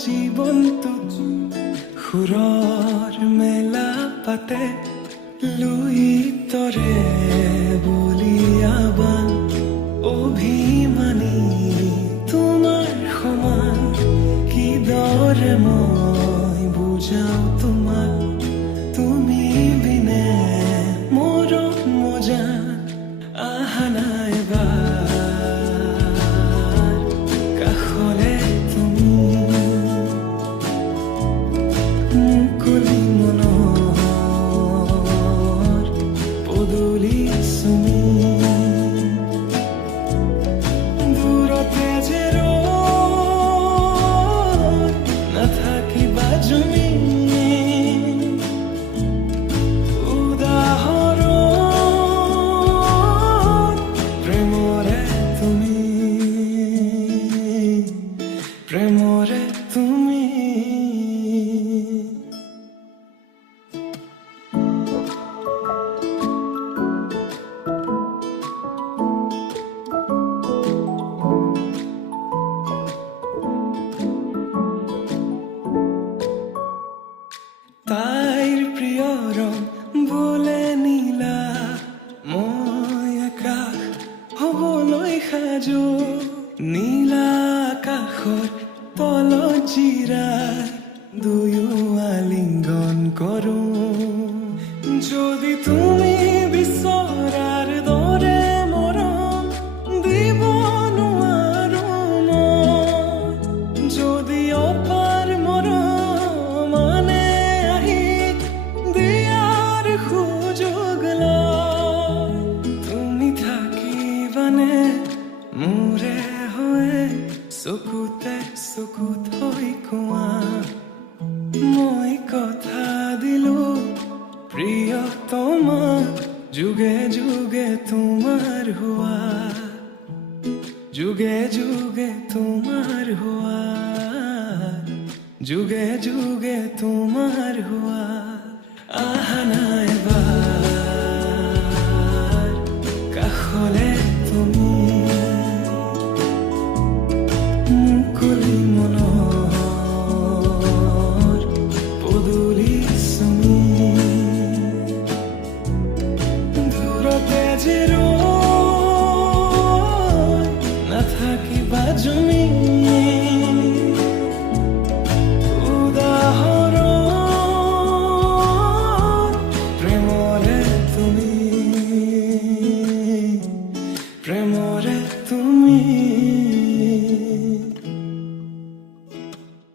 জীৱনটো সুৰৰ মেলা পাতে লুই তৰে বলিয়াবান অভিমানী তোমাৰ সমান কিদৰে মই বুজাও তোমাক তুমি বিনে মৰম মজা আহা নাই কাষলে তুমি মুকলি মনৰ পদূলি চুমি দূৰতে যে ৰৈ নাথাকিবা জুমি প্ৰেমৰে তুমি তাইৰ প্ৰিয় ৰং বোলে নীলা মই আকাশ হবলৈ সাজু নীলা আকাশৰ তলত জিৰাই দুয়ো আলিংগন কৰো যদি তুমি বিচৰাৰ দৰে মৰম দিব নোৱাৰো মই যদি অপাৰ মৰম মানে আহি দিয়াৰ সুযোগ লয় তুমি থাকিবানে মোৰে হৈ চকুতে চকুত হৈ কোৱা মই কথা দিলো প্ৰিয়তমা যুগে যুগে তোমাৰ হোৱা যুগে যুগে তোমাৰ হোৱা যুগে যুগে তোমাৰ হোৱা আহা নাই কাষলে তুমি